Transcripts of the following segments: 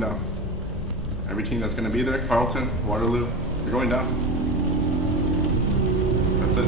going down. Every team that's going to be there, Carleton, Waterloo, they're going down. That's it.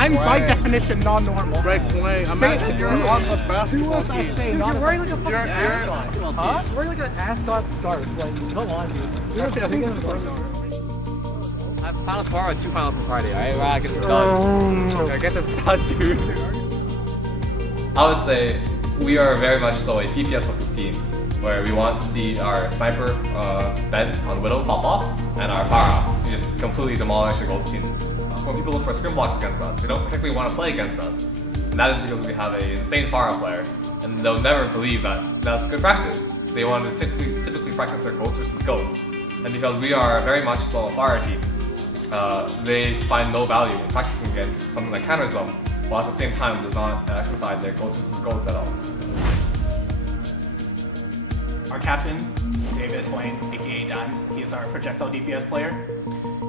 I'm by definition non-normal. Greg Flay, imagine you're on the basketball team. You're wearing like a fucking ascot. Huh? You're wearing like an ascot scarf. Like, come on, dude. Actually, I think that's a I have finals tomorrow and 2 finals on Friday. I get this done. I get this done, dude. I would say we are very much so a TPS focused team, where we want to see our sniper bed on Widow pop off and our fire off just completely demolish the gold students. When people look for scrim blocks against us, they don't particularly want to play against us. And that is because we have an insane fire player, and they'll never believe that that's good practice. They want to typically practice their goats versus goats. And because we are very much so a fire team, they find no value in practicing against something that counters them, while at the same time does not exercise their goats versus goats at all. Our captain, David Hoyne, aka Dimes, he is our projectile DPS player.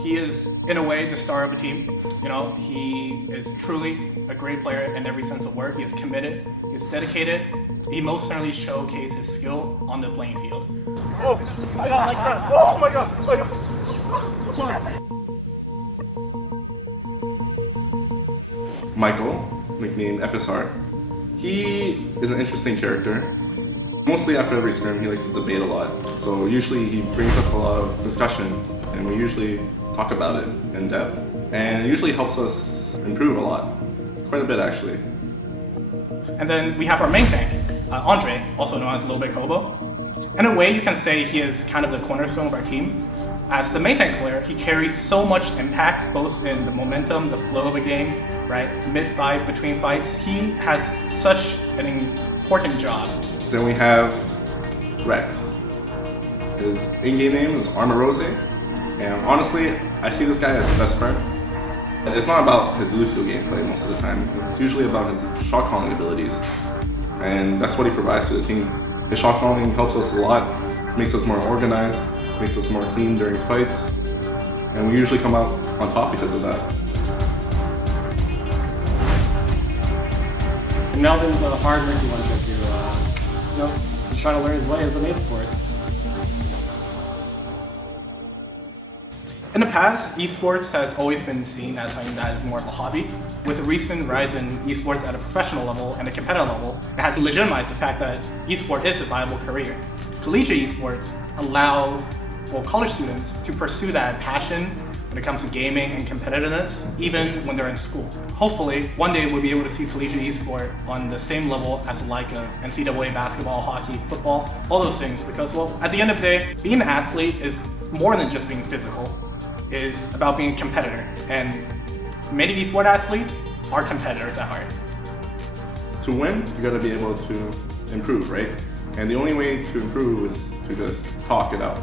He is, in a way, the star of the team. You know, he is truly a great player in every sense of word. He is committed, he is dedicated. He most certainly showcased his skill on the playing field. Oh, I got like that. Oh my god. Come on. Michael, nicknamed FSR. He is an interesting character. Mostly after every scrim, he likes to debate a lot. So usually he brings up a lot of discussion, and we usually talk about it in depth. And it usually helps us improve a lot. Quite a bit, actually. And then we have our main tank, Andre, also known as Little Big Hobo. In a way, you can say he is kind of the cornerstone of our team. As the main tank player, he carries so much impact, both in the momentum, the flow of a game, right? Mid-fight, between fights. He has such an important job. Then we have Rex. His in-game name is Armorose, and honestly, I see this guy as his best friend. It's not about his Lucio gameplay most of the time. It's usually about his shot calling abilities, and that's what he provides to the team. His shot calling helps us a lot, makes us more organized, makes us more clean during fights, and we usually come out on top because of that. Melvin's a hard risky one to he's trying to learn his way as a main sport. In the past, esports has always been seen as something that is more of a hobby. With the recent rise in esports at a professional level and a competitive level, it has legitimized the fact that esport is a viable career. Collegiate esports allows college students to pursue that passion when it comes to gaming and competitiveness, even when they're in school. Hopefully, one day we'll be able to see collegiate esport on the same level as the like of NCAA basketball, hockey, football, all those things, because, well, at the end of the day, being an athlete is more than just being physical. It is about being a competitor, and many esport athletes are competitors at heart. To win, you gotta be able to improve, right? And the only way to improve is to just talk it out.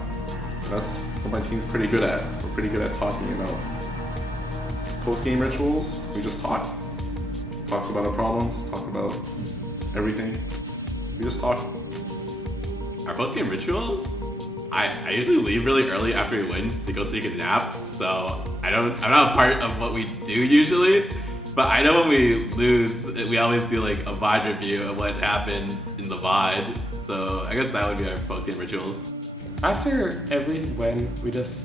That's what my team's pretty good at. We're pretty good at talking it out. Post-game rituals, we just talk. Talks about our problems, talk about everything. We just talk. Our post-game rituals? I usually leave really early after we win to go take a nap, so I'm not a part of what we do usually, but I know when we lose, we always do like a VOD review of what happened in the VOD, so I guess that would be our post-game rituals. After every win,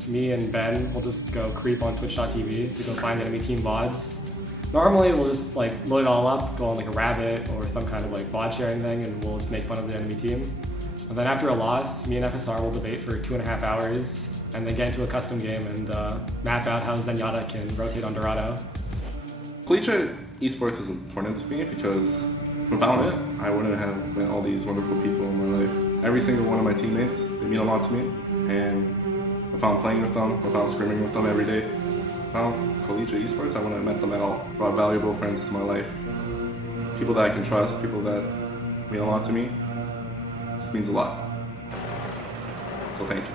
me and Ben will just go creep on twitch.tv to go find enemy team VODs. Normally we'll just like load it all up, go on like a rabbit or some kind of like VOD sharing thing, and we'll just make fun of the enemy team. And then after a loss, me and FSR will debate for 2.5 hours and then get into a custom game and map out how Zenyatta can rotate on Dorado. Collegiate esports is important to me because without it, I wouldn't have met all these wonderful people in my life. Every single one of my teammates, they mean a lot to me, and without playing with them, without scrimming with them every day, without collegiate esports, I wouldn't have met them at all. Brought valuable friends to my life. People that I can trust, people that mean a lot to me. This means a lot. So thank you.